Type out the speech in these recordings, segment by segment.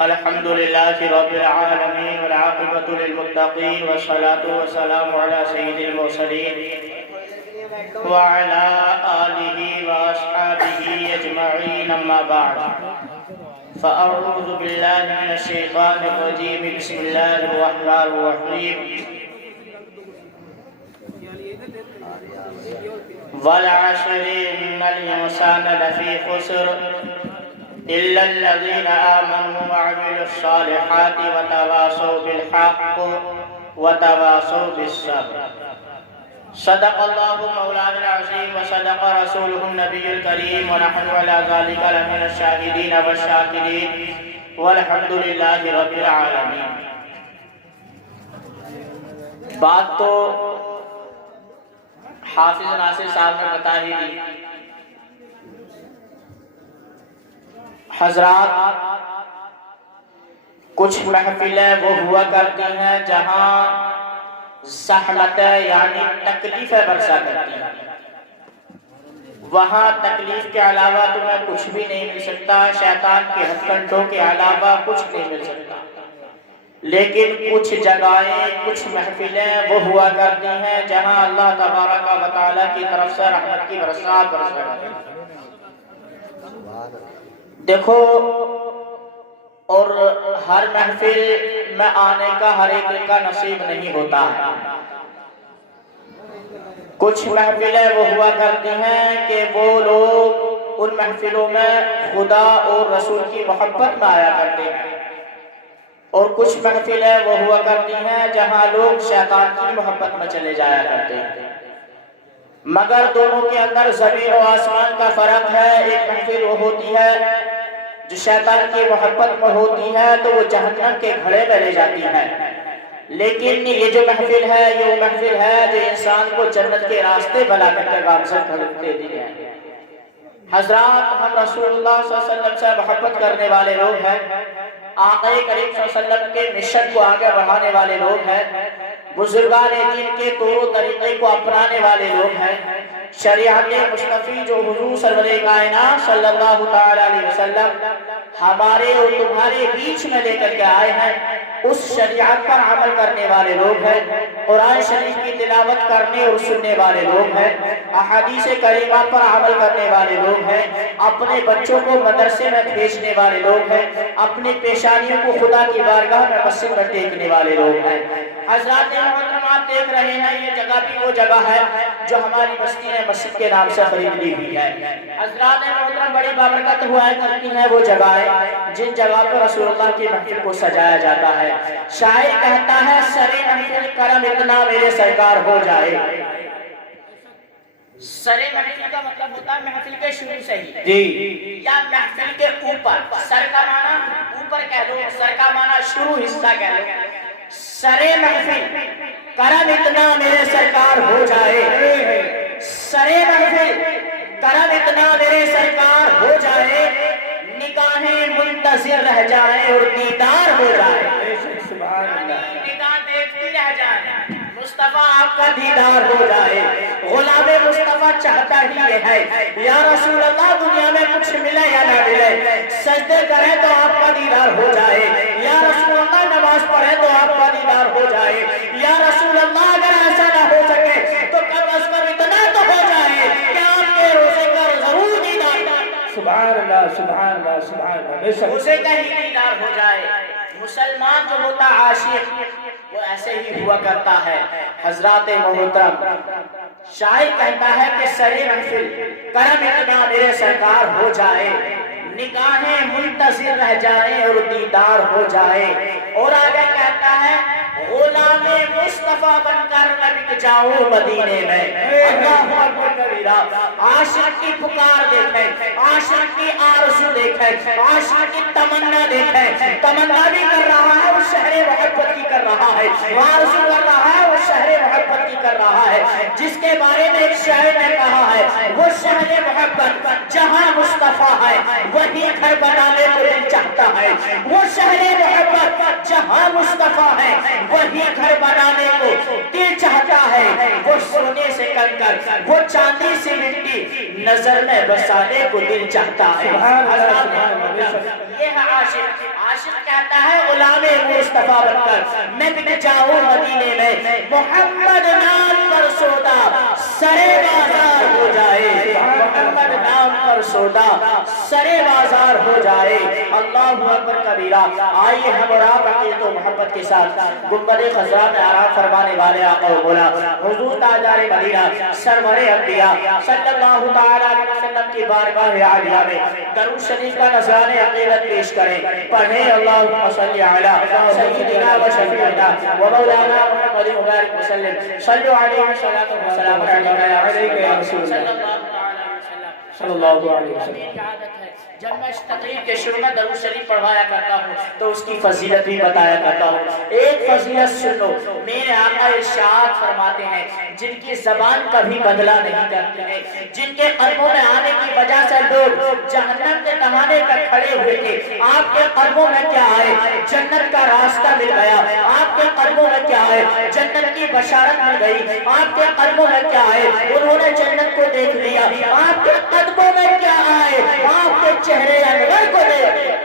الحمد لله رب العالمين والعاقبة للمتقين والصلاة والسلام على سيد المرسلين وعلى آله وأصحابه أجمعين أما بعد فأعوذ بالله من الشيطان الرجيم بسم الله الرحمن الرحيم والعصر إن الإنسان لفي خسر إلا الذين آمنوا وعملوا الصالحات وتواصوا بالحق وتواصوا بالصبر صدق الله مولانا العظيم وصدق رسوله النبي الكريم ونحن على ذلك لمن الشاهدين والشاكرين والحمد لله رب العالمين. بات تو حافظ ناصر صاحب نے بتا ہی دی. حضرات کچھ محفلیں وہ ہوا کرتی ہیں جہاں زحمتیں یعنی تکلیفیں برسا کرتی ہیں. وہاں تکلیف کے علاوہ تمہیں کچھ بھی نہیں مل سکتا، شیطان کے ہتھ کنڈوں کے علاوہ کچھ نہیں مل سکتا. لیکن کچھ جگہیں کچھ محفلیں وہ ہوا کرتی ہیں جہاں اللہ تبارک و تعالیٰ کی طرف سے رحمت کی برسات برس کرتی ہے. دیکھو، اور ہر محفل میں آنے کا ہر ایک کا نصیب نہیں ہوتا ہے. کچھ محفلیں وہ ہوا کرتی ہیں کہ وہ لوگ ان محفلوں میں خدا اور رسول کی محبت میں آیا کرتے ہیں، اور کچھ محفلیں وہ ہوا کرتی ہیں جہاں لوگ شیطان کی محبت میں چلے جایا کرتے ہیں. مگر دونوں کے اندر زمین و آسمان کا فرق ہے. ایک محفل وہ ہوتی ہے جو شیطان کی محبت میں ہوتی ہے تو وہ جہنم کے گھڑے میں لے جاتی ہے. لیکن یہ جو محفل ہے یہ وہ محفل ہے جو انسان کو جنت کے راستے بنا کر کے گامزن کر دیتی ہے. حضرات، ہم رسول اللہ صلی اللہ علیہ وسلم سے محبت کرنے والے لوگ ہیں، آقا کریم صلی اللہ علیہ وسلم کے مشن کو آگے بڑھانے والے لوگ ہیں، بزرگان دین کے طور و طریقے کو اپنانے والے لوگ ہیں. شریعت مصطفی جو حضور سرور کائنات صلی اللہ تعالی علیہ وسلم ہمارے اور تمہارے بیچ میں لے کر کے آئے ہیں، اس شریعت پر عمل کرنے والے لوگ ہیں، قرآن شریف کی تلاوت کرنے اور سننے والے لوگ ہیں، احادیث کریمہ پر عمل کرنے والے لوگ ہیں، اپنے بچوں کو مدرسے میں بھیجنے والے لوگ ہیں، اپنی پیشانیوں کو خدا کی بارگاہ میں مسجد میں ٹیکنے والے لوگ ہیں. حضرات محترم، آپ دیکھ رہے ہیں یہ جگہ بھی وہ جگہ ہے جو ہماری بستی نے مسجد کے نام سے خرید لی ہوئی ہے. حضرات محترم، بڑی بابرکت ہوا کرتی ہیں وہ جگہیں جن جگہ پر رسول اللہ کی محفل کو سجایا جاتا ہے. شاعر کہتا ہے سرے محفل کرم اتنا میرے سرکار ہو جائے. سرے محفل کا مطلب ہوتا ہے محفل کے شروع سے ہی جی، یا محفل کے اوپر. سر کا معنی اوپر کہہ دو، سر کا معنی شروع حصہ کہہ دو. سرے محفل کرم اتنا میرے سرکار ہو جائے. سرے محفل کرم اتنا میرے سرکار ہو جائے، نگاہیں منتظر رہ جائیں اور دیدار ہو جائے. نگاہ دیکھتی رہ جائے، مصطفیٰ آپ کا دیدار ہو جائے. غلام مصطفیٰ چاہتا ہی یہ ہے یا رسول اللہ دنیا میں کچھ ملے یا نہ ملے، سجدے کریں تو آپ کا دیدار ہو جائے. یا رسول اللہ نماز پڑھیں تو آپ کا دیدار ہو جائے. یا رسول اللہ اگر ایسا نہ ہو سکے تو کم از کم اتنا تو ہو جائے کہ آپ کے روزے کا ضرور دیدار. سبحان اللہ سبحان اللہ سبحان اللہ، روزے کا ہی دیدار ہو جائے. مسلمان جو ہوتا عاشق وہ ایسے ہی ہوا کرتا ہے. حضرات محترم، شاعر کہتا ہے کہ سرے محفل کرم اتنا میرے سرکار ہو جائے، نگاہیں منتظر رہ جائیں اور دیدار ہو جائے. اور آگے کہتا ہے غلام مصطفیٰ بن کر میں بک جاؤں مدینے میں. اللہ اکبر کبیرہ. عاشق کی پکار دیکھیں، عاشق کی آرزو دیکھیں، عاشق کی تمنا دیکھیں. تمنا بھی کر رہا ہے وہ شہر محبت کی کر رہا ہے، آرزو کر رہا ہے وہ شہر محبت کی کر رہا ہے. جس کے بارے میں ایک شاعر نے کہا ہے وہ شہر محبت جہاں مصطفیٰ ہے وہی گھر بنانے کو دل چاہتا ہے. وہ شہر محبت جہاں مصطفیٰ ہے وہی گھر بنانے کو دل چاہتا ہے. وہ سونے سے کنکر، وہ چاندی سے مٹی نظر میں بسانے کو دل چاہتا ہے۔ یہ ہے عاشق۔ عاشق کہتا ہے غلام مصطفیٰ بن کر میں بک جاؤں مدینے میں، محمد نام پر سودا سرے بازار ہو جائے، محمد نام پر سودا سرے بازار ہو جائے۔ اللہ اکبر کبیرہ۔ آئیے ہم اور آپ عقیدت و محبت کے ساتھ گنبد خضرا میں آرام فرمانے والے آقا و مولا حضور تاجدار مدینہ سرور انبیاء صلی اللہ تعالیٰ علیہ وسلم کی بارگاہ عالیہ میں درود شریف کا نذرانِ عقیدت پیش کریں۔ پڑھیں اللہم صلی علی سیدنا و شفیعنا و مولانا محمد مبارک وسلم، صلو علیہ وسلم و سلام علیہ یا رسول اللہ صلی اللہ علیہ وسلم۔ میری عادت ہے جب میں اس تقریر کے شروع میں درود شریف پڑھوایا کرتا ہوں تو اس کی فضیلت بھی بتایا کرتا ہوں۔ ایک فضیلت سن لو، میرے آقا ارشاد فرماتے ہیں جن کی زبان کبھی بدلا نہیں کرتی ہے، جن کے قدموں میں آنے کی وجہ سے لوگ جہنم کے دہانے پر کھڑے ہوئے تھے، آپ کے قدموں میں کیا آئے؟ جنت کا راستہ مل گیا۔ آپ کے قدموں میں کیا آئے؟ جنت کی بشارت مل گئی۔ آپ کے قدموں میں کیا آئے؟ انہوں نے جنت کو دیکھ لیا۔ آپ کے قدموں میں کیا آئے؟ آپ کے چہرے انور کو دیکھ۔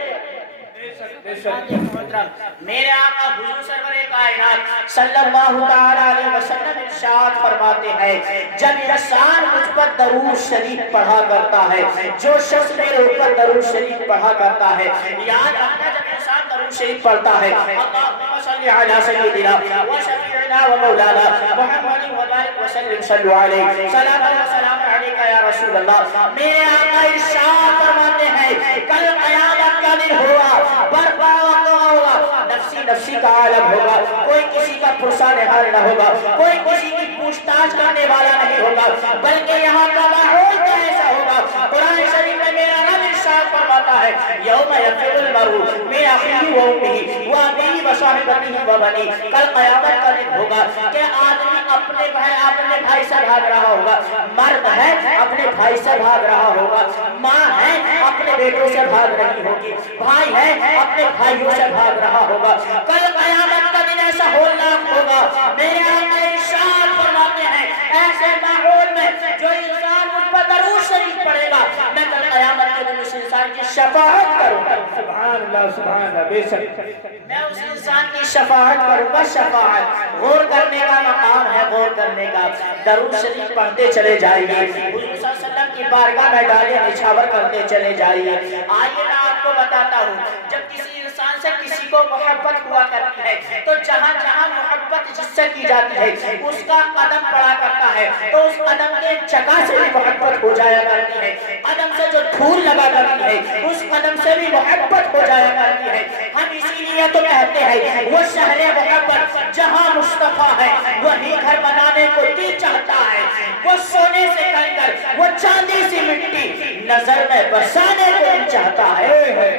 میرے آقا حضور سرور کائنات صلی اللہ تعالیٰ علیہ وسلم ارشاد فرماتے ہیں جب انسان مجھ پر درود شریف پڑھا کرتا ہے، جو شخص میرے اوپر درود شریف پڑھا کرتا ہے، یاد رکھنا جب انسان درود شریف پڑھتا ہے اللہم صلی علی سیدنا و شفیعنا و مولانا محمد مبارک وسلم، صلو علیہ سلام علیہ وسلام علیکہ یا رسول اللہ۔ میرے آقا ارشاد فرماتے ہیں کل قیامت کا دن ہوا، برپا ہوگا، نفسی نفسی کا عالم ہوگا، کوئی کسی کا پرسہ نہار نہ ہوگا، کوئی کسی کی پوچھ تاچھ کرنے والا نہیں ہوگا، بلکہ یہاں کا ماحول تو ایسا ہوگا۔ قرآن شریف میں میرا رب ارشاد فرماتا ہے یوم یفر المرء من اخیہ و امہ و ابیہ و صاحبتہ و بنیہ، کل قیامت کا دن ہوگا کہ آدمی اپنے بھائی سے بھاگ رہا ہوگا، مرد ہے اپنے بھائی سے بھاگ رہا ہوگا، ماں ہے اپنے بیٹوں سے بھاگ رہی ہوگی، بھائی ہے اپنے بھائیوں سے بھاگ رہا ہوگا۔ کل قیامت کا دن ایسا ہولناک ہوگا، میرے آقا ارشاد فرماتے ہیں ایسے ماحول میں جو انسان مجھ پر درود شریف پڑھے گا میں کل قیامت کے دن اس انسان کی شفاعت کروں گا۔ سبحان اللہ سبحان اللہ، بے شک میں اس انسان کی شفاعت کروں گا۔ شفاعت غور کرنے کا مقام ہے، غور کرنے کا۔ درود شریف پڑھتے چلے جائیے، حضور صلی اللہ علیہ وسلم کی بارگاہ میں ڈالے نچھاور کرتے چلے جائیے۔ آئیے میں آپ کو بتاتا ہوں جب کسی انسان سے کسی کو محبت ہوا کرتی ہے تو جہاں جہاں محبت جس سے کی جاتی ہے اس کا قدم پڑا کرتا ہے تو اس قدم کے جگہ سے بھی محبت ہو جایا کرتی ہے، قدم سے جو دھول لگا کرتی ہے اس قدم سے بھی محبت ہو جایا کرتی ہے۔ ہم اسی لیے تو کہتے ہیں وہ شہر محبت جہاں مصطفیٰ ہے وہی گھر بنانے کو دل چاہتا ہے، وہ سونے سے کر کر وہ چاندی سی مٹی نظر میں بسانے کو دل چاہتا ہے۔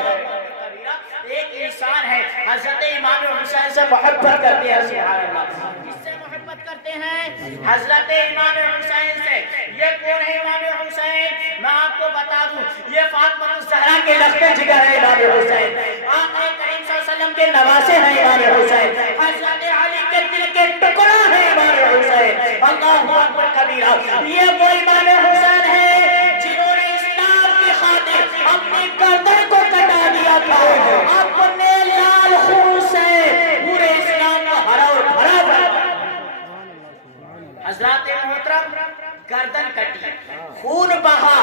ایک انسان ہے حضرت امام حسین سے محبت کرتے ہیں، سبحان اللہ، کس سے محبت کرتے ہیں؟ حضرت امام حسین سے۔ یہ کون ہے امام حسین؟ میں آپ کو بتا دوں یہ فاطمہ الزہرا کے لخت جگر ہے امام حسین، آقا کریم صلی اللہ علیہ وسلم کے نواسے ہیں امام حسین، حضرت علی کے دل کے ٹکڑا ہے امام حسین۔ اللہ اکبر کبیرہ، یہ وہ امام حسین ہے جنہوں نے اسلام کی خاطر اپنی گردن کو کٹا دیا تھا، اپنے لال خون سے پورے اسلام کو ہرا اور بھرا کر۔ حضرات محترم گردن کٹی، خون بہا،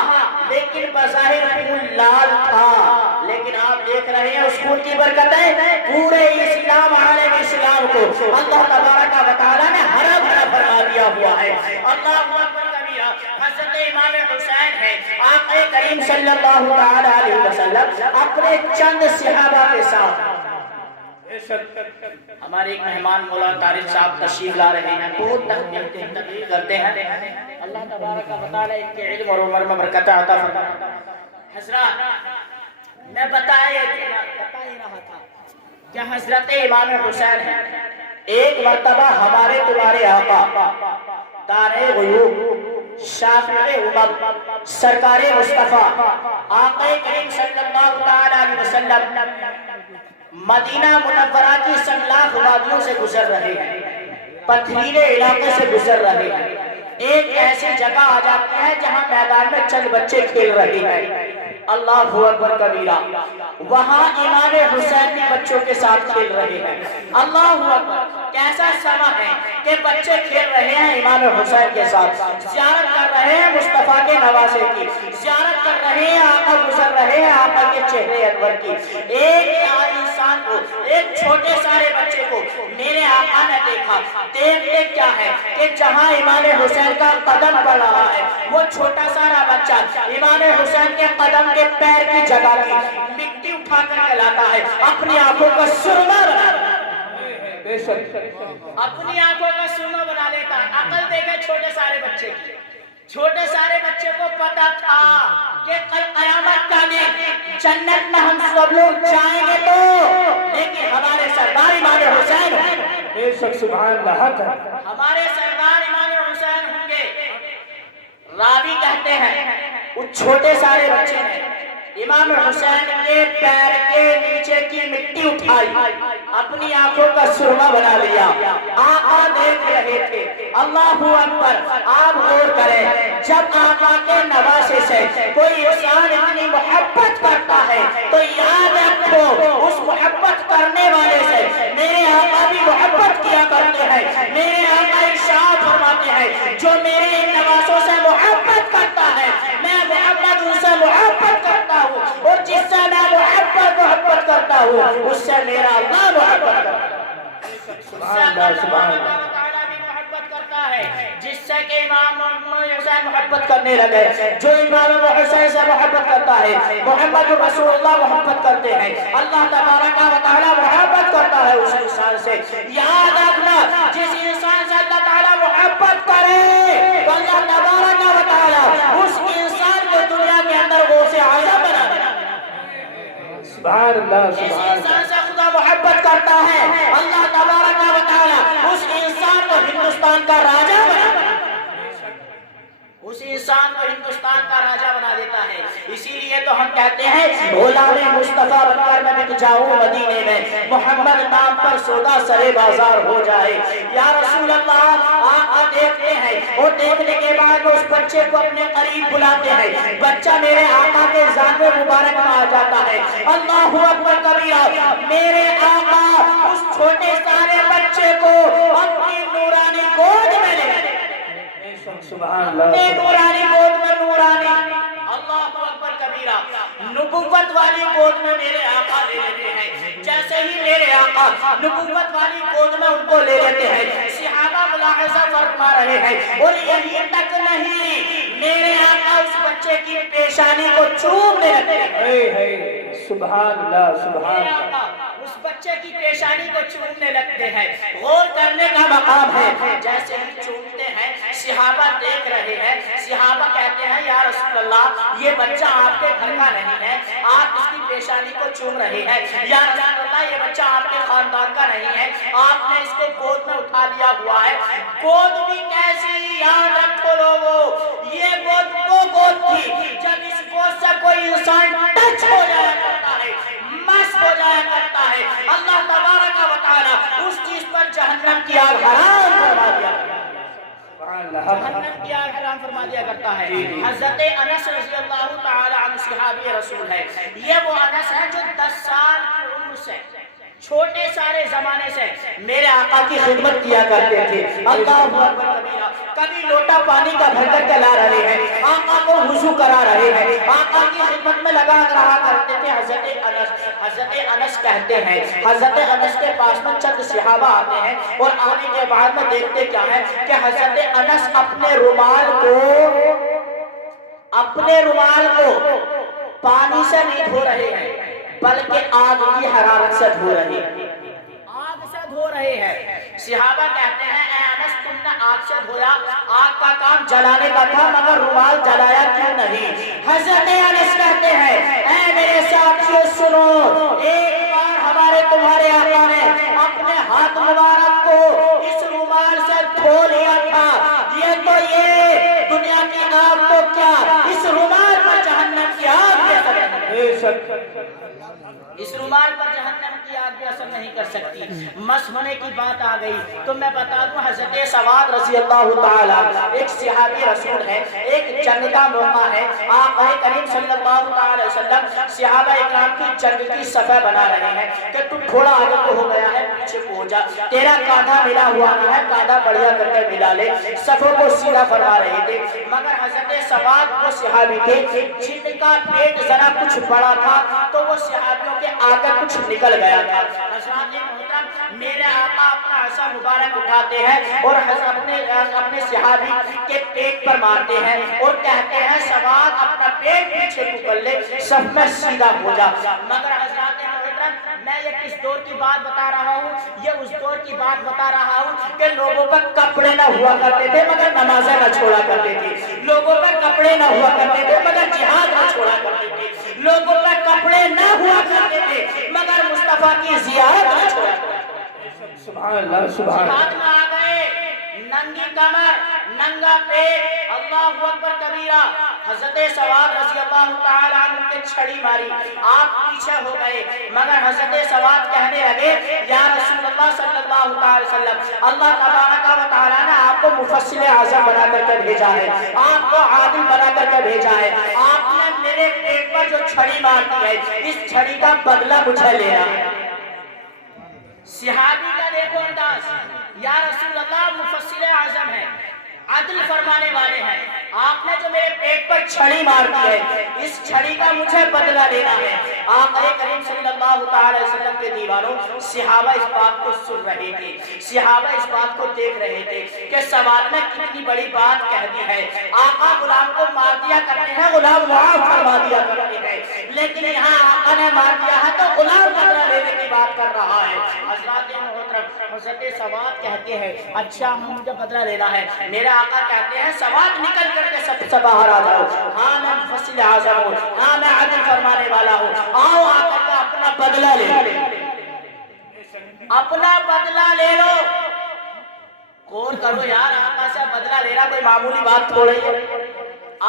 لیکن بظاہر خون لال تھا، لیکن آپ دیکھ رہے ہیں اس خون کی برکتیں پورے اسلام عالم اسلام کو اللہ تبارک و تعالیٰ نے ہرا بھرا فرما دیا ہوا ہے۔ اللہ اکبر کبیرہ، حضرت امام حسین ہے، آقا کریم صلی اللہ علیہ وسلم اپنے چند صحابہ کے ساتھ، ہمارے ایک مہمان مولانا طارق صاحب تشریف لا رہے ہیں، بہت تقریر کرتے ہیں، اللہ تبارک و تعالیٰ ان کے علم اور عمر میں برکت عطا فرمائے۔ حضرات میں بتا ہی رہا تھا کہ حضرت امام حسین ہے، ایک مرتبہ ہمارے تمہارے آقا دانے غیوب شافع امت سرکار مصطفیٰ آقا کریم صلی اللہ علیہ وسلم مدینہ منورہ کی سنگلاخ وادیوں سے گزر رہے ہیں، پتھریلے علاقے سے گزر رہے ہیں، ایک ایسی جگہ آ جاتی ہے جہاں میدان میں چند بچے کھیل رہے ہیں، اللہ اکبر کبیرہ، وہاں امام حسین بھی بچوں کے ساتھ کھیل رہے ہیں، اللہ اکبر، کیسا سما ہے کہ بچے کھیل رہے ہیں امام حسین کے ساتھ، زیارت کر رہے ہیں مصطفیٰ کے نواسے کی، زیارت کر رہے ہیں آقا گزر رہے ہیں آقا کے چہرے انور کی، ایک انسان کو، ایک چھوٹے سارے بچے کو میرے آقا نے دیکھا، دیکھتے کیا ہے کہ جہاں امام حسین کا قدم پڑ رہا ہے وہ چھوٹا سارا بچہ امام حسین کے قدم کے پیر کی جگہ کی مٹی اٹھا کر لاتا ہے، اپنی آنکھوں کا سرما اپنی آنکھوں کا سرما بنا لیتا ہے۔ عقل دیکھے چھوٹے سارے بچے کی، چھوٹے سارے بچے کو پتا تھا کہ کل قیامت کا دن جنت میں ہم سب لوگ جائیں گے تو، لیکن ہمارے سردار امام حسین بے شک سبحان اللہ حق ہے، ہمارے سردار امام حسین ہوں گے۔ راوی کہتے ہیں اس چھوٹے سارے بچے نے امام حسین کے پیر کے نیچے کی مٹی اٹھائی، اپنی آنکھوں کا سرما بنا لیا، آقا دیکھ رہے تھے، اللہ اکبر۔ آپ غور کریں، جب آقا کے نواسے سے کوئی انسان اتنی محبت کرتا ہے تو یاد رکھو اس محبت کرنے والے سے میرے آقا بھی محبت کیا کرتے ہیں۔ میرے آقا ارشاد فرماتے ہیں جو میرے ان نواسوں سے محبت کرتا ہے میں محمد ان سے محبت کرتا ہوں، اور جس سے میں محبت کرتا ہوں اس سے میرا اللہ محبت کرتا ہے، سبحان اللہ تعالیٰ بھی محبت کرتا ہے، جس سے کہ امام حسین محبت کرنے لگے، جو امام حسین سے محبت کرتا ہے محمد رسول اللہ محبت کرتے ہیں، اللہ تبارک و تعالیٰ محبت کرتا ہے اس انسان سے۔ یاد رکھنا جس انسان سے اللہ تعالیٰ محبت کرے تو اللہ تبارک و تعالیٰ اس انسان کو دنیا کے اندر غوث اعظم بنا دے۔ سبحان اللہ جس سبحان انسان سے خدا محبت کرتا ہے اللہ تبارک و تعالیٰ اس انسان کو ہندوستان کا راجہ بنا دیتا ہے، اس انسان کو ہندوستان کا راجہ بنا دیتا ہے۔ اسی لیے تو ہم کہتے ہیں غلام مصطفیٰ بن کر میں بک جاؤں مدینے میں، محمد نام پر سودا سرے بازار ہو جائے۔ یا رسول اللہ، آقا دیکھتے ہیں اور دیکھنے کے بعد اس بچے کو اپنے قریب بلاتے ہیں، بچہ میرے آقا کے ذات مبارک میں آ جاتا ہے، اللہ اکبر کبیرہ۔ میرے آقا اس چھوٹے سارے بچے کو اپنی نورانی گود میں لے لیتے ہیں، سبحان اللہ اپنے نورانی گود میں نورانی، اللہ اکبر کبیرہ، نبوت والی گود میں میرے آقا لے لیتے ہیں۔ جیسے ہی میرے آقا نبوت والی گود میں ان کو لے لیتے ہیں، صحابہ ملاحظہ فرما رہے ہیں، اور یہی تک نہیں، میرے آقا اس بچے کی پیشانی کو چومنے لگتے ہیں، سبحان اللہ سبحان میرے اللہ، آقا اس بچے کی پیشانی کو چومنے لگتے ہیں۔ غور کرنے کا مقام ہے، جیسے ہی چومتے ہیں صحابہ دیکھ رہے ہیں، صحابہ کہتے ہیں یا رسول اللہ یہ بچہ آپ کے گھر کا نہیں ہے، آپ اس کی پیشانی کو چوم رہے ہیں، یا رسول اللہ یہ بچہ آپ کے خاندان کا نہیں ہے، آپ نے اس کو گود میں اٹھا لیا ہوا ہے۔ گود بھی کیسی، یاد رکھو لوگو، یہ گود وہ گود تھی جب اس گود سے کوئی انسان ٹچ ہو جایا کرتا ہے، مس ہو جایا کرتا ہے، اللہ تبارک و تعالیٰ اس چیز پر جہنم کی آگ حرام فرما دیا کرتا ہے، جہنم کی آگ حرام فرما دیا کرتا ہے۔ حضرت انس رضی اللہ تعالی عنہ صحابی رسول ہے، یہ وہ انس ہے جو 10 سال کی عمر سے چھوٹے سارے زمانے سے میرے آقا کی خدمت کیا کرتے تھے، اللہ اکبر کبیرہ۔ کبھی لوٹا پانی کا بھر کر کے لا رہے ہیں، آقا کو وضو کرا رہے ہیں، آقا کی خدمت میں لگا رہا کرتے تھے حضرت انس۔ حضرت انس کہتے ہیں حضرت انس کے پاس میں چند صحابہ آتے ہیں، اور آنے کے بعد میں دیکھتے کیا ہے کہ حضرت انس اپنے رومال کو پانی سے نہیں دھو رہے ہیں بلکہ آگ کی حرارت سے دھو رہے ہیں، آگ سے دھو رہے ہیں۔ صحابہ کہتے ہیں اے انس تم نے آگ سے دھویا، آگ کا کام جلانے کا تھا مگر رومال جلایا کیوں نہیں؟ حضرت انس کہتے ہیں اے میرے ساتھیوں سنو، ایک بار ہمارے تمہارے آقا نے اپنے ہاتھ مبارک کو اس رومال سے دھو لیا تھا، یہ دنیا کی آگ تو کیا اس رومال پر جہنم کی آگ دے سکتے ہیں، اس رومال پر جہنم کی آگ دے وصل نہیں کر سکتی. مس ہونے کی بات آ گئی تو میں بتا دوں حضرت سواد رضی اللہ تعالیٰ ایک صحابی رسول ہے. ایک جنگ کا موقع ہے, آقا کریم صلی اللہ علیہ وسلم صحابہ اکرام کی جنگ کی صفحہ بنا رہے ہیں کہ تو تھوڑا آگے کو ہو گیا ہے, پیچھے کو ہو جا, تیرا کاندھا ملا ہوا نہ ہے, کاندھا بڑھیا کر کے ملا لے. صفوں کو سیدھا فرما رہے تھے, مگر حضرت سواد وہ صحابی تھے جن کا پیٹ ذرا کچھ بڑا تھا تو وہ صحابیوں کے آگے کچھ نکل گیا تھا. حضرات محترم, میرے آقا اپنا عصا مبارک اٹھاتے ہیں اور اپنے صحابی کے پیٹ پر مارتے ہیں اور کہتے ہیں سواد اپنا پیٹ پیچھے کو کر لے, صف میں سیدھا ہو جا. مگر حضرات محترم, میں یہ کس دور کی بات بتا رہا ہوں, یہ اس دور کی بات بتا رہا ہوں کہ لوگوں پر کپڑے نہ ہوا کرتے تھے مگر نمازیں نہ چھوڑا کرتے تھے. لوگوں پر کپڑے نہ ہوا کرتے تھے مگر جہاد نہ چھوڑا کرتے تھے. لوگوں پر کپڑے نہ ہوا کرتے تھے مگر مصطفیٰ کی زیارت نہ چھوڑا کرتے تھے. سبحان اللہ, سبحان اللہ. جہاد میں آ گئے, ننگی کمر, ننگا پیٹ, اللہ اکبر کبیرہ. حضرت سواد رضی اللہ تعالیٰ عنہ کے چھڑی ماری, آپ پیچھے ہو گئے, مگر حضرت سواد کہنے لگے یا رسول اللہ صلی اللہ علیہ وسلم, اللہ تبارک و تعالیٰ نے آپ کو مفصل اعظم بنا کر کے بھیجا ہے, آپ کو عادل بنا کر کے بھیجا ہے. آپ نے میرے پیٹ پر جو چھڑی مارتی ہے اس چھڑی کا بدلہ مجھے لینا ہے. صحابی کا دیکھو انداز, یا رسول اللہ مفصل اعظم ہے, عدل فرمانے والے ہیں, آپ نے جو میرے پیٹ پر چھڑی مار دی ہے اس چھڑی کا مجھے بدلہ لینا ہے. آقا کریم صلی اللہ تعالی وسلم کے دیوانوں, صحابہ اس بات کو سن رہے تھے, صحابہ اس بات کو دیکھ رہے تھے کہ سواد نے کتنی بڑی بات کہہ دی ہے. آقا غلام کو مار دیا کرتے ہیں, غلام معاف فرما دیا کرتے ہیں, لیکن یہاں آقا نے مار دیا ہے تو غلام بدلہ لینے کی بات کر رہا ہے. حضرات محترم, حضرت سواد کہتے ہیں اچھا مجھے بدلہ لینا ہے. میرا آقا کہتے ہیں سواد نکل کر کے سب باہر آ جاؤ, ہاں میں مفصل اعظم ہوں, ہاں میں عدل فرمانے والا ہوں, آؤ آقا کا اپنا بدلہ لے لو, اپنا بدلہ لے لو. غور کرو یار, آقا سے بدلہ لینا کوئی معمولی بات تھوڑی ہے.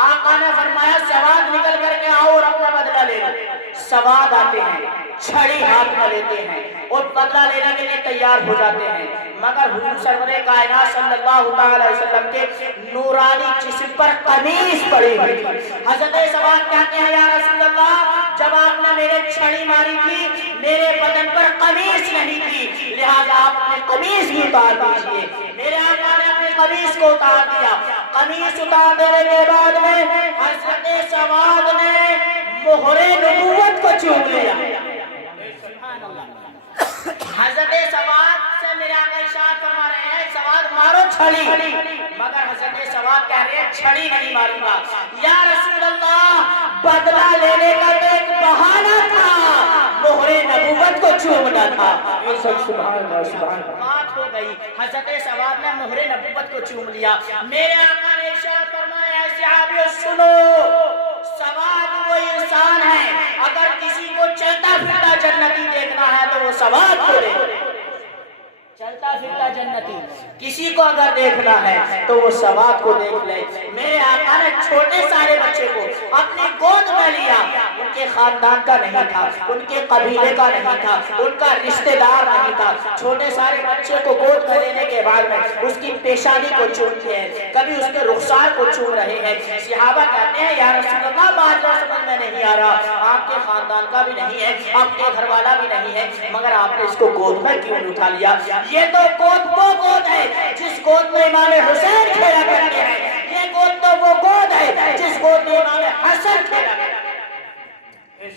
آقا نے فرمایا سواد نکل کر کے آؤ اور اپنا بدلہ لے لو. سواد آتے ہیں, چھڑی ہاتھ میں لیتے ہیں اور بدلہ لینے کے لیے تیار ہو جاتے ہیں, مگر حضور سرور کائنات صلی اللہ تعالی وسلم کے نورانی جسم پر قمیص پڑی ہوئی تھی. حضرت سواد کہتے ہیں یا رسول اللہ, جب آپ نے میرے چھڑی ماری تھی میرے بدن پر قمیص نہیں تھی, لہذا آپ نے قمیص بھی اتار دیجئے. میرے آقا نے اپنے قمیص کو اتار دیا. قمیص اتار دینے کے بعد میں حضرت سواد نے مہر نبوت کو چوم لیا. حضرت سواد سے میرے آقا ارشاد فرما رہے ہیں سواد مارو چھڑی, مگر حضرت سواد کہہ رہے ہیں چھڑی نہیں ماروں گا. یا رسول اللہ, بدلہ لینے کا تو ایک بہانہ تھا, مہر نبوت کو چومنا تھا. سبحان اللہ, سبحان اللہ. بات ہو گئی, حضرت سواد نے مہر نبوت کو چوم لیا. میرے آقا نے ارشاد فرمایا صحابیوں سنو, سواد وہ انسان ہے, اگر کسی کو چلتا پھرتا جنتی دیکھنا ہے تو وہ سواد کو دیکھو. چلتا پھرتا جنتی کسی کو اگر دیکھنا ہے تو وہ سواد کو دیکھ لے. میرے آقا نے چھوٹے سارے بچے کو اپنی گود میں لیا, ان کے خاندان کا نہیں تھا, ان کے قبیلے کا نہیں تھا, ان کا رشتہ دار نہیں تھا. چھوٹے سارے بچے کو گود میں لینے کے بعد میں اس کی پیشانی کو چومتے ہیں, کبھی اس کے رخسار کو چوم رہے ہیں. صحابہ کہتے ہیں یا رسول اللہ معاذ سمجھ میں نہیں آ رہا, آپ کے خاندان کا بھی نہیں ہے, آپ کے گھر والا بھی نہیں ہے, مگر آپ نے اس کو گود میں کیوں اٹھا لیا؟ یہ تو گود وہ گود ہے جس گود میں امام حسین کھیلا کرتے ہیں, یہ گود تو وہ گود ہے جس گود میں امام حسن کھیلا کرتے ہیں.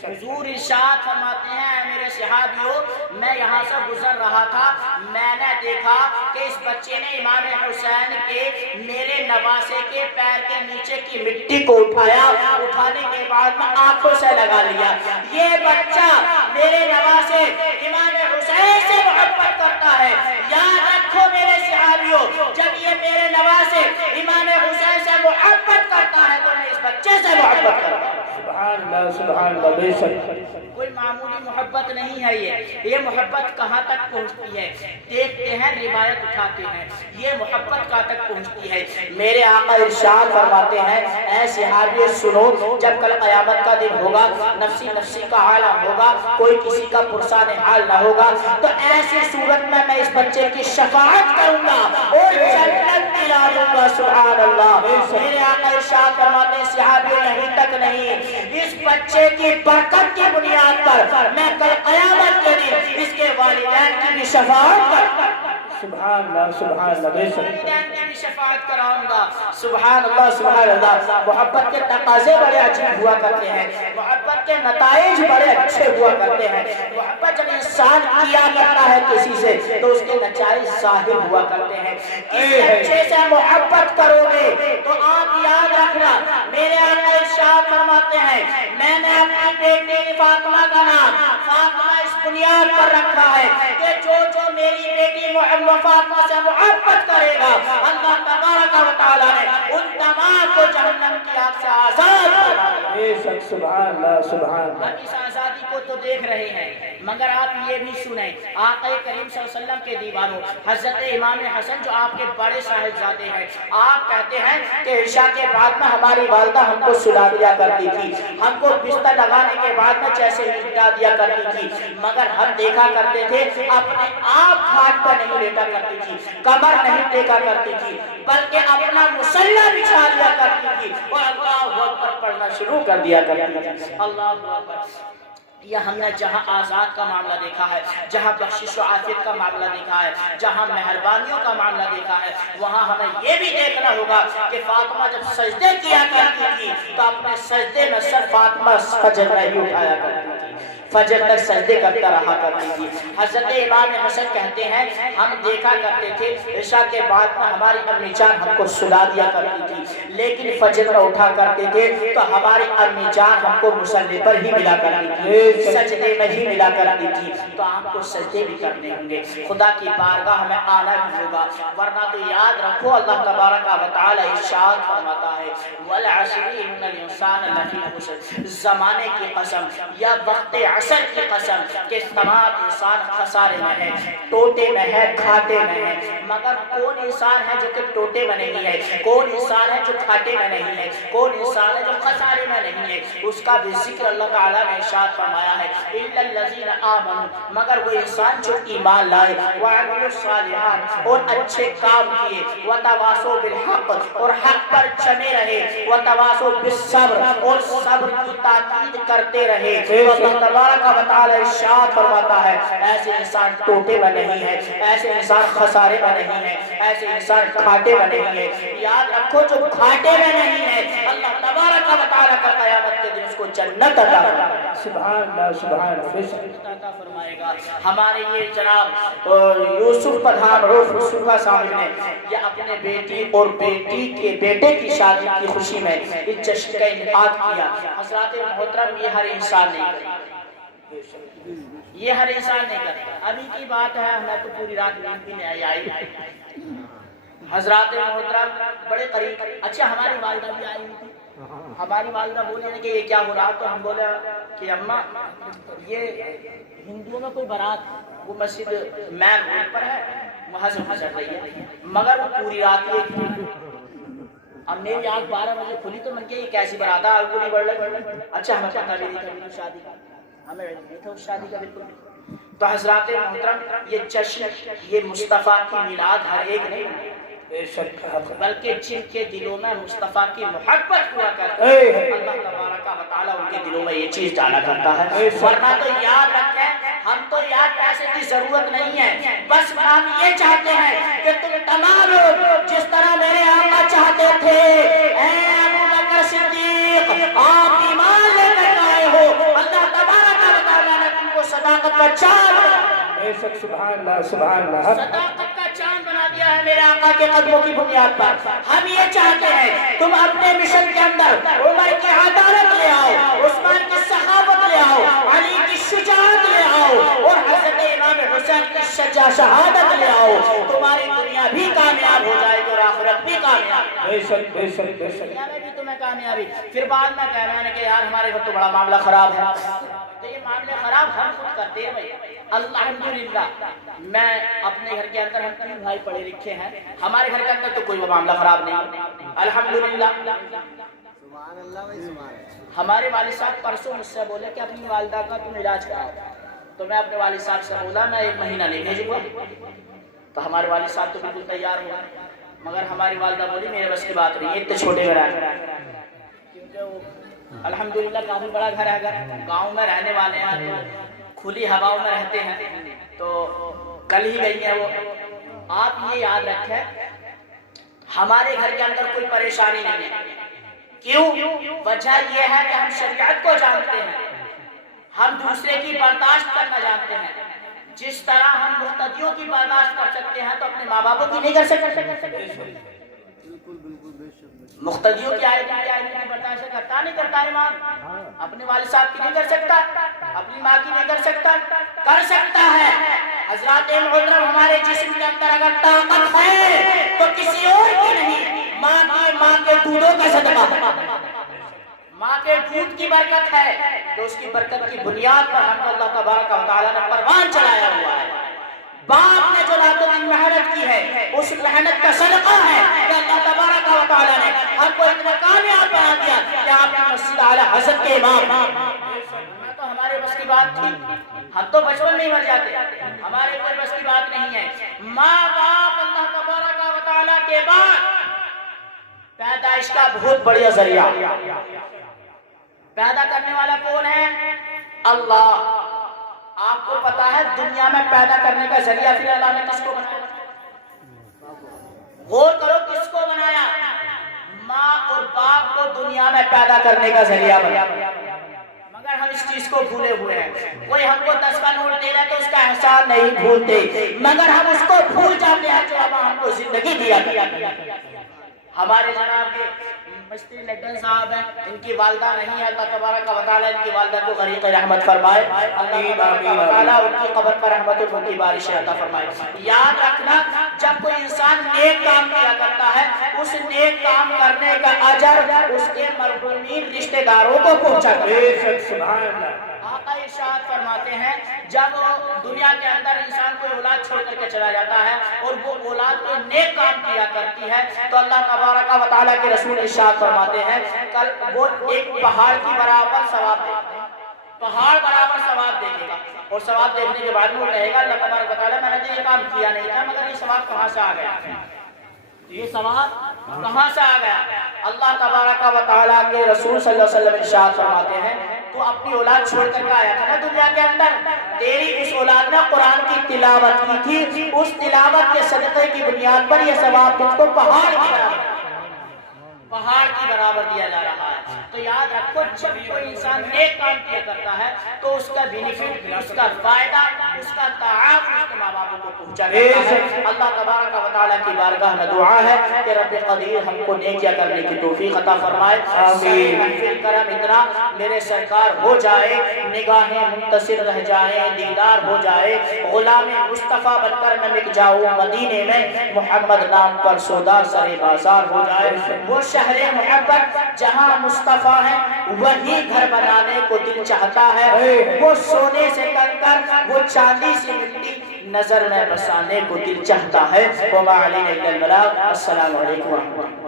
حضور ارشاد فرماتے ہیں میرے صحابیوں, میں یہاں سے گزر رہا تھا, میں نے دیکھا کہ اس بچے نے امام حسین کے میرے نواسے کے پیر کے نیچے کی مٹی کو اٹھایا, اٹھانے کے بعد میں آنکھوں سے لگا لیا. یہ بچہ میرے نواسے امام حسین سے محبت کرتا ہے. یاد رکھو میرے صحابیوں, جب یہ میرے نواسے امام حسین سے محبت کرتا ہے تو میں اس بچے سے محبت کرتا ہوں. سبحان اللہ سبحان اللہ بے شک کوئی معمولی محبت نہیں ہے یہ محبت کہاں تک پہنچتی ہے؟ دیکھتے ہیں، روایت اٹھاتے ہیں، یہ محبت کہاں تک پہنچتی ہے؟ میرے آقا ارشاد فرماتے ہیں، اے صحابی سنو، جب کل قیامت کا دن ہوگا، نفسی نفسی کا عالم ہوگا، کوئی کسی کا پرسان حال نہ ہوگا، تو ایسی صورت میں اس بچے کی شفاعت کروں گا اور جنت دلا دوں گا۔ سبحان اللہ۔ میرے آقا ارشاد فرماتے ہیں، صحابی یہیں تک نہیں، اس بچے کی برکت کی بنیاد پر میں کل قیامت کے دن اس کے والدین کی بھی شفاعت کروں گا۔ سبحان اللہ بے شک والدین کی بھی شفاعت کراؤں گا۔ سبحان اللہ سبحان اللہ۔ محبت کے تقاضے بڑے عجیب ہوا کرتے ہیں، محبت کے نتائج بڑے اچھے ہوا کرتے ہیں۔ محبت جب انسان کیا کرتا ہے کسی سے تو اس کے نتائج ظاہر ہوا کرتے ہیں۔ کسی اچھے سے محبت کرو گے تو آپ یاد رکھنا، میرے آقا ارشاد فرماتے ہیں، میں نے اپنی بیٹی فاطمہ کا نام فاطمہ اس بنیاد پر رکھا ہے کہ جو میری بیٹی فاطمہ سے محبت کرے گا، اللہ تبارک و تعالیٰ نے ان تمام کو جہنم کی آگ سے آزاد کرا دیا۔ بے شک سبحان اللہ سبحان اللہ۔ ہم اس آزادی کو تو دیکھ رہے ہیں، مگر آپ یہ بھی سنیں، آقا کریم صلی اللہ علیہ وسلم کے دیوانوں حضرت امام حسن جو آپ کے بڑے صاحبزادے ہیں، آپ کہتے ہیں کہ عشاء کے بعد میں ہماری والدہ ہم کو سلا دیا کرتی تھی، ہم کو بستر لگانے کے بعد میں جیسے ہی لٹا دیا کرتی تھی، مگر ہم دیکھا کرتے تھے اپنے آپ ہاتھ پر نہیں لیٹا کرتی تھی، کمر نہیں ٹیکا کرتی تھی، بلکہ اپنا مصلی بچھا لیا کرتی تھی اور اللہ اکبر پڑھنا شروع کر دیا کرتی تھی۔ اللہ اکبر۔ یہ ہم نے جہاں آزاد کا معاملہ دیکھا ہے، جہاں بخشش و عافیت کا معاملہ دیکھا ہے، جہاں مہربانیوں کا معاملہ دیکھا ہے، وہاں ہمیں یہ بھی دیکھنا ہوگا کہ فاطمہ جب سجدے کیا کرتی تھی تو اپنے سجدے میں سر فاطمہ فجر نہیں اٹھایا کرتی تھی، فجر تک سجدے کرتا رہا کرتی تھی۔ حضرت امام حسن کہتے ہیں، ہم دیکھا کرتے تھے عشاء کے بعد میں ہماری امی جان ہم کو سلا دیا کرتی تھی، لیکن فجر میں اٹھا کرتے تھے تو ہماری امی جان ہم کو مصلی پر ہی ملا کرتی تھی، سجدے میں ہی ملا کرتی تھی۔ تو آپ کو سجدے بھی کرنے ہوں گے، خدا کی بارگاہ میں آنا بھی ہوگا، ورنہ تو یاد رکھو اللہ تبارک و تعالی ارشاد فرماتا ہے، والعصر ان الانسان لفی خسر، زمانے کی قسم یا وقت عصر کی قسم کہ تمام انسان خسارے میں ہے، ٹوٹے میں ہے، گھاٹے میں ہے، مگر کون انسان ہے جو کہ ٹوٹے میں نہیں ہے، کون انسان ہے جو گھاٹے میں نہیں ہے، کون انسان ہے جو خسارے میں نہیں ہے؟ اس کا بھی ذکر اللہ تعالیٰ نے ارشاد فرمایا ہے، الا الذین آمنوا، مگر وہ انسان جو ایمان لائے، وعملوا الصالحات اور اچھے کام کیے، وتواصوا بالحق اور حق پر جمے رہے، وتواصوا بالصبر اور صبر کی تاکید کرتے رہے۔ اللہ تبارک و تعالی ارشاد فرماتا ہے، ایسے انسان ٹوٹے میں نہیں ہے، ایسے انسان خسارے میں نہیں ہے، ایسے انسان گھاٹے میں نہیں ہے۔ یاد رکھو جو گھاٹے میں نہیں ہے، اللہ تبارک و تعالی کا قیامت کے دن اس کو جنت عطا فرمائے گا۔ سبحان اللہ سبحان اللہ عطا فرمائے گا۔ ہمارے یہ جناب یوسف پٹھان روف رسولہ صاحب نے یہ اپنے بیٹی اور بیٹی کے بیٹے کی شادی کی خوشی میں اس جشن کا انعقاد کیا۔ حضرات محترم، یہ ہر انسان نہیں کرتا، یہ ہر انسان نہیں کرتا۔ ابھی کی بات ہے، ہمیں تو پوری رات نیند بھی نہیں آئی۔ حضرات محترم بڑے قریب، اچھا ہماری والدہ بھی آئی ہوئی تھی، ہماری والدہ بولی کہ یہ کیا ہو رہا، تو ہم بولے کہ اماں یہ ہندوؤں میں کوئی بارات وہ مسجد مین روڈ پر ہے وہاں سے گزر رہی ہے، مگر وہ پوری رات یہ تھی۔ اب میری آنکھ 12 بجے کھلی تو من کے یہ کیسی بارات ہے، گولی بڑھ لگی۔ اچھا ہمیں پتہ بھی نہیں تھا شادی کا، ہمیں نہیں تھا اس شادی کا بالکل بھی۔ تو حضرات محترم یہ جشن، یہ مصطفیٰ کی میلاد ہر ایک نہیں، بلکہ جن کے دلوں میں مصطفیٰ کی محبت ہوا کرتی ہے، اللہ تبارک و تعالی ان کے دلوں میں یہ چیز ڈالا کرتا ہے۔ ورنہ تو یاد رکھیں، ہم تو یاد پیسے کی ضرورت نہیں ہے، بس ہم یہ چاہتے ہیں کہ تم تمام لوگ جس طرح میرے آقا چاہتے تھے، اے ابو بکر صدیق آپ ایمان لے کر آئے ہو، اللہ تبارک و تعالی نے تم کو صداقت کا چاند، بے شک سبحان اللہ سبحان اللہ، صداقت کا چاند بنا دیا ہے میرے آقا کے قدموں کی بنیاد پر۔ ہم یہ چاہتے ہیں تم اپنے مشن کے اندر عمر کی عدالت لے آؤ، عثمان کی صحابت لے آؤ، علی کی شجاعت لے آؤ اور حضرت امام حسین کی شہادت لے آؤ، تمہاری دنیا بھی کامیاب ہو جائے گی اور آخرت بھی کامیاب، بے شک بے شک بے شک دنیا میں بھی تمہیں کامیابی۔ پھر بعد میں کہہ رہے ہیں کہ یار ہمارے گھر تو بڑا معاملہ خراب ہے، تو یہ معاملے خراب ہم خود کرتے ہیں بھائی۔ الحمدللہ میں اپنے گھر کے اندر، ہم 3 بھائی پڑھے لکھے ہیں، ہمارے گھر کے اندر تو کوئی معاملہ خراب نہیں، الحمدللہ۔ ہمارے والد صاحب پرسوں مجھ سے بولے کہ اپنی والدہ کا تم علاج کراؤ، تو میں اپنے والد صاحب سے بولا میں 1 مہینہ نہیں بھیجوں گا، تو ہمارے والد صاحب تو بالکل تیار ہوئے، مگر ہماری والدہ بولی میرے بس کی بات نہیں ہے، اتنے چھوٹے گھر ہے، کیونکہ وہ الحمدللہ کافی بڑا گھر ہے، گاؤں میں رہنے والے ہیں تو کھلی ہواؤں میں رہتے ہیں، تو کل ہی گئی ہیں وہ۔ آپ یہ یاد رکھیں ہمارے گھر کے اندر کوئی پریشانی نہیں ہے، کیوں؟ وجہ یہ ہے کہ ہم شریعت کو جانتے ہیں، ہم دوسرے کی برداشت کرنا جانتے ہیں۔ جس طرح ہم مقتدیوں کی برداشت کر سکتے ہیں تو اپنے ماں باپوں کی نہیں کر سکتے۔ مقتدیوں کی آیتیں برداشت کرتا نہیں کرتا امام، اپنے والد صاحب کی نہیں کر سکتا، اپنی ماں کی نہیں کر سکتا، کر سکتا ہے۔ حضرات محترم ہمارے جسم کے اندر اگر طاقت ہے تو کسی اور کی نہیں، ماں کے دودھوں کا صدقہ، ماں کے دودھ کی برکت ہے، تو اس کی برکت کی بنیاد پر ہم اللہ تبارک و تعالیٰ نے پروان چلایا ہوا ہے۔ باپ نے جو راتوں دن محنت کی ہے اس محنت کا صدقہ ہے کہ اللہ تبارک و تعالیٰ نے ہم کو اتنا کامیاب بنا دیا کہ آپ کی مسجد اعلیٰ حضرت کے امام۔ تو ہمارے بس کی بات تھی، ہم تو بچپن میں ہی مر جاتے، ہمارے کوئی بس کی بات نہیں ہے۔ ماں باپ اللہ تبارک و تعالیٰ کے بعد پیدائش کا بہت بڑا ذریعہ، پیدا کرنے والا کون ہے؟ اللہ۔ آپ کو پتا ہے دنیا میں پیدا کرنے کا ذریعہ پھر اللہ نے کس کو بنایا؟ غور کرو کس کو بنایا؟ ماں اور باپ کو دنیا میں پیدا کرنے کا ذریعہ بنایا، مگر ہم اس چیز کو بھولے ہوئے ہیں۔ کوئی ہم کو 10 کا نوٹ دے رہا ہے تو اس کا احسان نہیں بھولتے، مگر ہم اس کو بھول جاتے ہیں جو اللہ ہم کو زندگی دیا۔ ہمارے جناب کے مستری لڈن صاحب ہیں، ان کی والدہ نہیں ہے، اللہ تبارک و تعالیٰ ان کی والدہ کو غریق رحمت فرمائے، اللہ تبارک و تعالیٰ ان کی قبر پر رحمت کی بارش عطا فرمائے۔ یاد رکھنا جب کوئی انسان نیک کام کیا کرتا ہے اس نیک کام کرنے کا اجر اس کے مرحومین رشتہ داروں کو پہنچا کرے۔ سبحان اللہ۔ آقا ارشاد فرماتے ہیں جب دنیا کے اندر انسان کوئی اولاد چھوڑ کر کے چلا جاتا ہے اور وہ اولاد کوئی نیک کام کیا کرتی ہے تو اللہ تبارک و تعالیٰ کے رسول ارشاد فرماتے ہیں کل وہ ایک پہاڑ کی برابر ثواب دے گا، پہاڑ برابر ثواب دے گا، اور ثواب دیکھنے کے بعد وہ کہے گا اللہ تبارک و تعالیٰ میں نے تو یہ کام کیا نہیں تھا مگر یہ ثواب کہاں سے آ گیا، یہ ثواب کہاں سے آ گیا؟ اللہ تبارک و تعالیٰ کے رسول صلی اللہ علیہ وسلم ارشاد فرماتے ہیں تو اپنی اولاد چھوڑ کر کے آیا تھا نا دنیا کے اندر، تیری اس اولاد نے قرآن کی تلاوت کی تھی، اس تلاوت کے صدقے کی بنیاد پر یہ ثواب تجھ کو پہاڑ کی برابر دیا جا رہا ہے۔ تو یاد رکھو جب کوئی انسان نیک کام کیا کرتا ہے تو اس کا بینیفٹ، اس کا فائدہ، اس کا تعاون اس کے ماں باپوں کو پہنچا کرتا ہے۔ اللہ تبارک و تعالیٰ کی بارگاہ میں دعا ہے کہ رب قدیر ہم کو نیکیاں کرنے کی توفیق عطا فرمائے۔ آمین۔ محفل کرم اتنا میرے سرکار ہو جائے، نگاہیں منتصر رہ جائیں، دیدار ہو جائے، غلام مصطفیٰ بن کر میں مٹ جاؤں مدینے میں، محمد نام پر سودا سر بازار ہو جائے۔ وہ شہر محبت جہاں مصطفیٰ ہے وہی گھر بنانے کو دل چاہتا ہے، وہ سونے سے کنکر وہ چاندی سے مٹی نظر میں بسانے کو دل چاہتا ہے۔ وما علینا الا البلاغ۔ السلام علیکم ورحمۃ اللہ۔